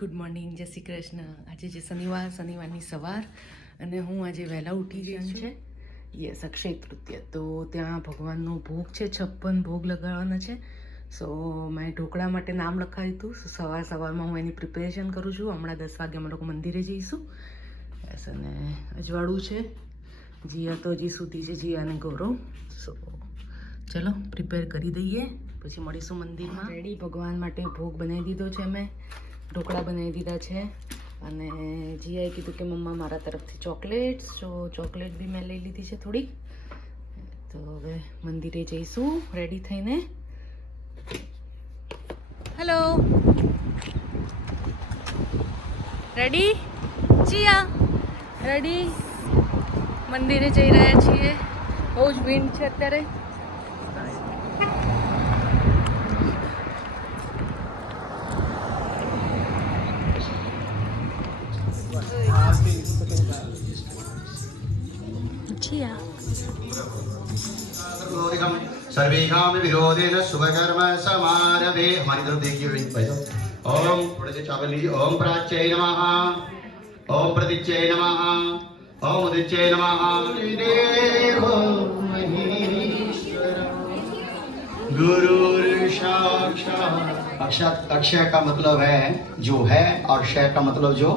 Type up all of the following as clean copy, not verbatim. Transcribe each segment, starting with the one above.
Good morning, જય શ્રી કૃષ્ણ. આજે છે શનિવારની સવાર અને હું આજે વહેલા ઉઠી ગઈ છે. યસ, અક્ષય તૃતીય. તો ત્યાં ભગવાનનો ભોગ છે, 56 ભોગ લગાડવાના છે. સો મેં ઢોકળા માટે નામ લખાવ્યું હતું. સવારમાં હું એની પ્રિપેરેશન કરું છું. હમણાં 10 વાગે અમે લોકો મંદિરે જઈશું. યસ, અને અજવાળું છે. જીયા તો હજી સુધી છે, જીયા અને ગૌરવ. સો ચલો પ્રિપેર કરી દઈએ, પછી મળીશું મંદિરમાં. રેડી, ભગવાન માટે ભોગ બનાવી દીધો છે. અમે ઢોકળા બનાવી દીધા છે. અને જીયાએ કીધું કે મમ્મા મારા તરફથી ચોકલેટ્સ, તો ચોકલેટ બી મેં લઈ લીધી છે થોડીક. તો હવે મંદિરે જઈશું રેડી થઈને. Hello, ready Jiya? રેડી? મંદિરે જઈ રહ્યા છીએ. બહુ જ વિન્ડ છે અત્યારે. सर्वेषां विरोधेन शुभकर्म समारभे. हमारी तरफ देखिए भाई. ओम थोड़े से चावल लीजिए. ओम प्राच्यै नमः, ओम प्रतीच्यै नमः, ओम उदिच्यै नमः. देवो महेश्वर गुरुर् साक्षात्. अक्षय का मतलब है जो है, और क्षय का मतलब जो.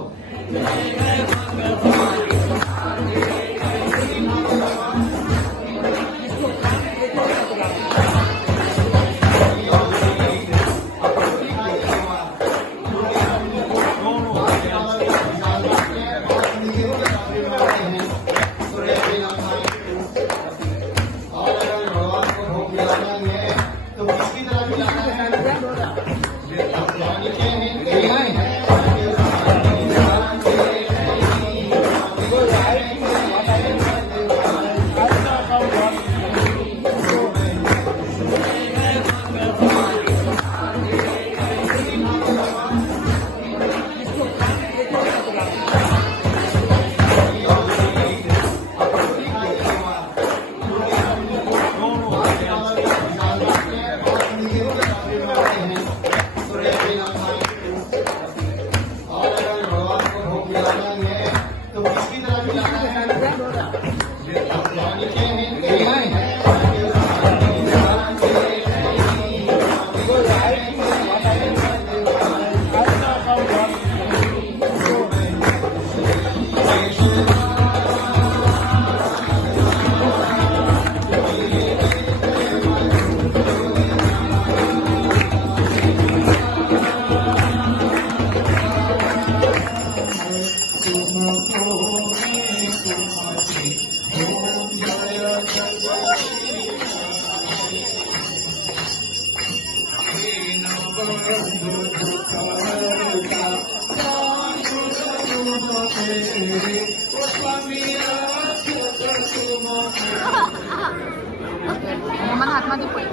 મમ્માના હાથમાંથી પડી.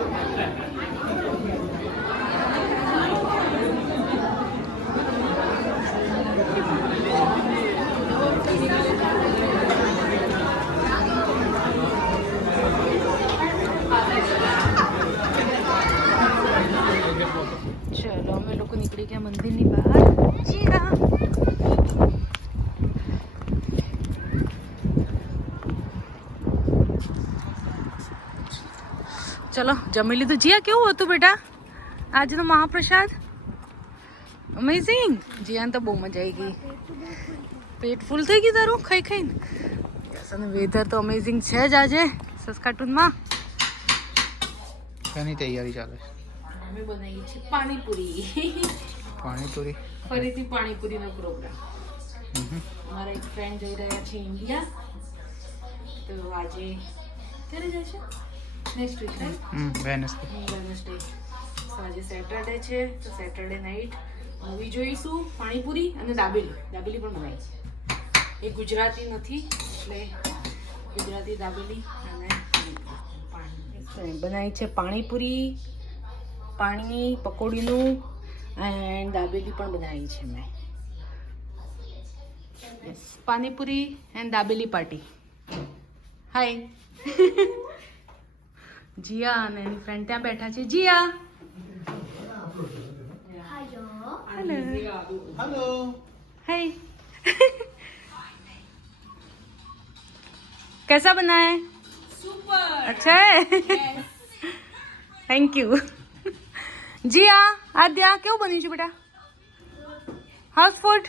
ચલો અમે લોકો નીકળી ગયા મંદિરની બહાર. ચલો જમી લીધું. જીયા કેવું હતું બેટા આજનો મહાપ્રસાદ? અમેઝિંગ. જીયાને તો બહુ મજા આવી ગઈ. પેટ ફૂલ થઈ ગયું તારું ખાઈ ખાઈને. યસ, અને વેધર તો અમેઝિંગ છે જ આજે સસ્કાટુનમાં. શાની તૈયારી ચાલે છે? અમે બનાવીએ છીએ પાણીપુરી. પાણીપુરી? ફરીથી પાણીપુરીનો પ્રોગ્રામ. મારા એક ફ્રેન્ડ જઈ રહ્યા છે ઇન્ડિયા, તો આજે ક્યારે જાય છે? Next week right? વેનસડે. આજે સેટરડે છે, તો સેટરડે નાઇટ મૂવી જોઈશું. પાણીપુરી અને દાબેલી પણ બનાવી છે. એ ગુજરાતી નથી એટલે ગુજરાતી દાબેલી અને પાણી બનાવી છે. પાણીપુરી, પાણી પકોડીનું એન્ડ દાબેલી પણ બનાવી છે મેં. Yes, panipuri and dabeli party. Hi. Jiya અને એની ફ્રેન્ડ ત્યાં બેઠા છે. જીયા हेलो हेलो हाय कैसा बना है सुपर अच्छा है थैंक यू जिया आद्या क्यों बनी छे बेटा हाउस फूड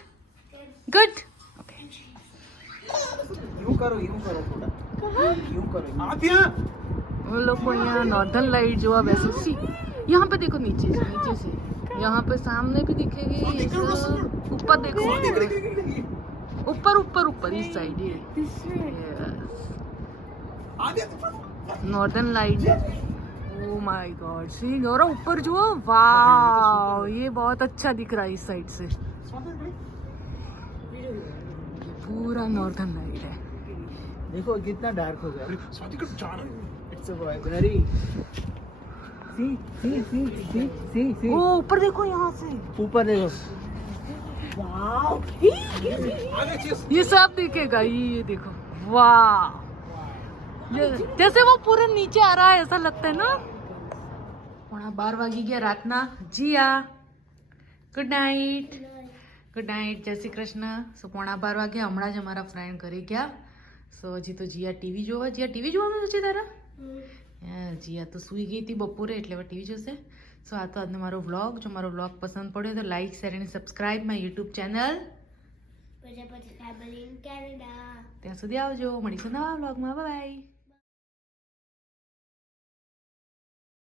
गुड यूं करो थोड़ा यूं करो आद्या वो लोग को यहाँ नॉर्दर्न लाइट जो अब ऐसे सी यहाँ पे देखो नीचे से यहाँ पे सामने भी दिखेगी ऊपर देखो ऊपर इस साइड ये northern light oh my god see Gaurav ऊपर जो वाव ये बहुत अच्छा दिख रहा है इस साइड से ये पूरा नॉर्दर्न लाइट है देखो कितना डार्क हो गया इट्स वेरी सी ओ ऊपर देखो यहाँ से ऊपर देखो ये सब दिखेगा ये देखो वाह जैसे वो पूरे नीचे आ रहा है ऐसा लगता है ना 12 વાગી ગયા રાતના જીયા ગુડ નાઇટ જય શ્રી કૃષ્ણ સો 12 વાગે હમણાં જ અમારા ફ્રેન્ડ ઘરે ગયા સો હજી તો જીયા ટીવી જોવા જીયા ટીવી જોવાનું છે તારા જીયા તો સૂઈ ગઈ હતી બપોરે એટલે હવે ટીવી જોશે સો આ તો આજનો મારો વ્લોગ જો મારો વ્લોગ પસંદ પડ્યો તો લાઇક શેર અને સબસ્ક્રાઇબ માય યુટ્યુબ ચેનલ ત્યાં સુધી આવજો મળીશું નવા વ્લોગમાં બાય